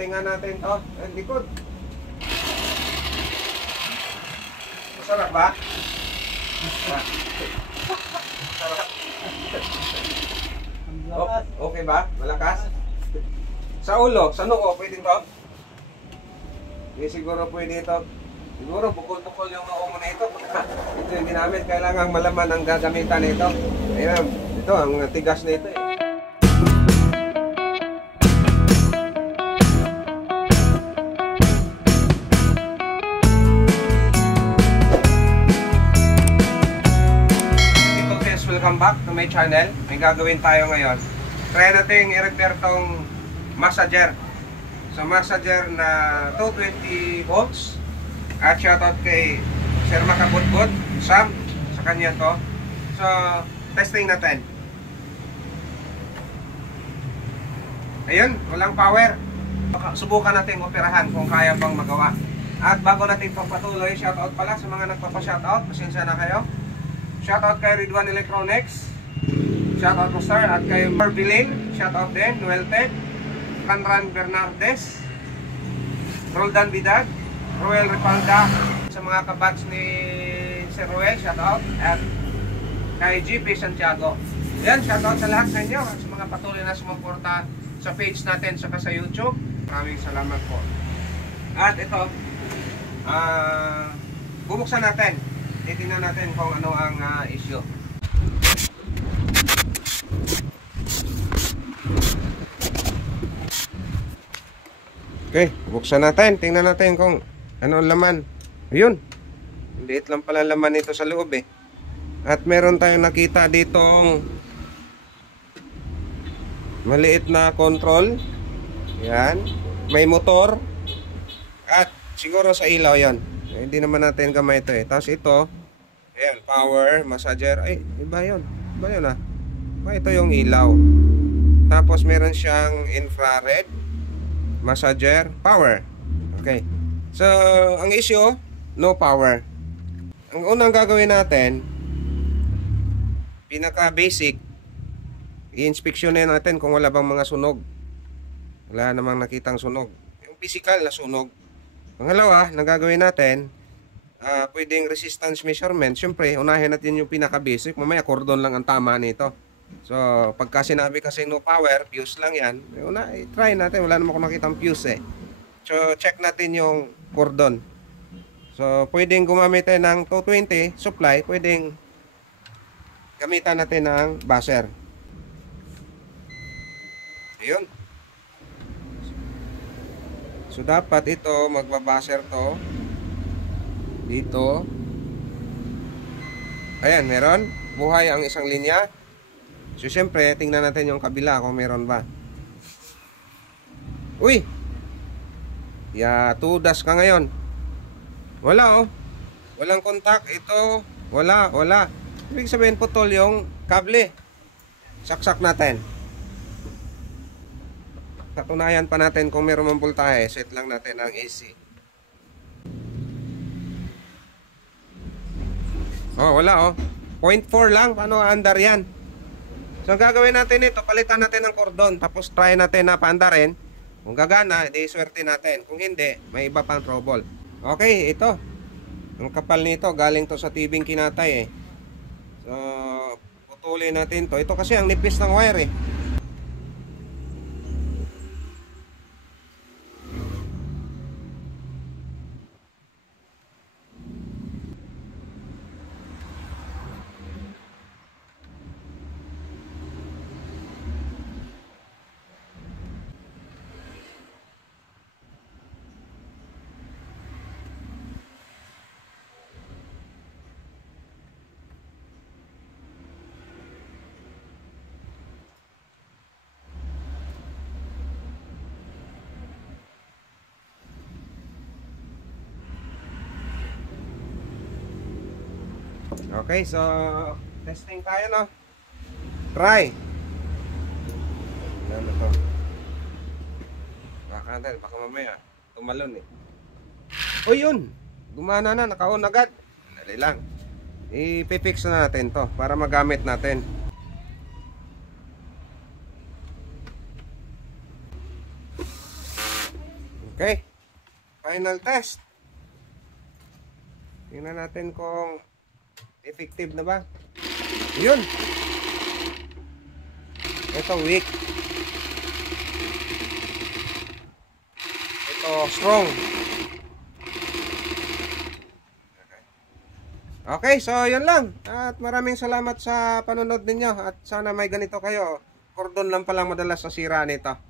testing nga natin to. Ang likod. Masarap ba? Masarap. Okay ba? Malakas? Sa ulo, sa noo, pwede to? Hindi siguro pwede ito. Siguro bukol-bukol yung noo mo na ito. Ito yung ginamit. Kailangan malaman ang gagamitan nito. Ayan, ito ang tigas na ito eh. Welcome back to my channel. May gagawin tayo ngayon. Try natin i-repair tong massager. So massager na 220 volts. At shoutout kay Sir Makabutbut Sam, sa kanya to. So testing natin. Ayun, walang power. Subukan natin operahan kung kaya pang magawa. At bago natin pagpatuloy, shoutout pala sa mga nagpapa-shoutout. Pasensya na kayo. Shoutout kay Ridwan Electronics, shoutout po sir, at kay Marbilin, shoutout din, Nuelte, Canran Bernardes, Roldan Vidal, Roel Repalda, sa mga kabats ni Sir Roel, shoutout, at kay GP Santiago. Yan, shoutout sa lahat sa inyo, sa mga patuloy na sumuporta sa page natin, saka sa YouTube. Maraming salamat po. At ito, bubuksan natin. Titingnan natin kung ano ang issue. Okay, buksan natin. Tingnan natin kung ano ang laman. Ayun. Liit lang pala laman nito sa loob eh. At meron tayong nakita ditong maliit na control. Yan. May motor. At siguro sa ilaw yan. Hindi naman natin kamay ito eh. Tapos ito, ayan, power, massager. Ay, iba yun. Iba yun ah. Ito yung ilaw. Tapos meron siyang infrared, massager, power. Okay. So, ang issue, no power. Ang unang gagawin natin, pinaka basic, i-inspeksyonin natin kung wala bang mga sunog. Wala namang nakitang sunog. Yung physical na sunog. Pangalawa, nang gagawin natin, pwedeng resistance measurement. Siyempre, unahin natin yung pinaka-basic. Mamaya, cordon lang ang tama nito. So, pagka sinabi kasi no power, fuse lang yan. Try natin. Wala naman akong nakitang fuse eh. So, check natin yung cordon. So, pwedeng gumamit tayo ng 220 supply. Pwedeng gamitan natin ng buzzer. Ayun. So dapat ito magbabaser to dito. Ayan, meron. Buhay ang isang linya. So siyempre, tingnan natin yung kabila kung meron ba. Uy! Tudas ka ngayon. Wala oh. Walang contact. Ito, wala. Ibig sabihin putol yung kable. Saksak natin. Katunayan pa natin kung meron mang voltahe, set lang natin ang AC. Oh, wala oh. 0.4 lang, paano andar yan? So gagawin natin ito, palitan natin ng cordon, tapos try natin na paandarin. Kung gagana, di swerte natin. Kung hindi, may iba pang trouble. Okay, ito. Ang kapal nito, galing to sa tibing kinatay eh. So, putulin natin to. Ito kasi ang nipis ng wire eh. Okay, so testing tayo no. Try. Ano to? Baka mamaya tumalon eh. O yun, gumana na, naka-on agad. Dali lang. I-fix na natin to para magamit natin. Okay. Final test. Tingnan natin kung effective na ba. Yun. Ito weak. Ito strong. Okay, so yun lang. At maraming salamat sa panonood ninyo. At sana may ganito kayo. Cordon lang palang madalas nasira nito.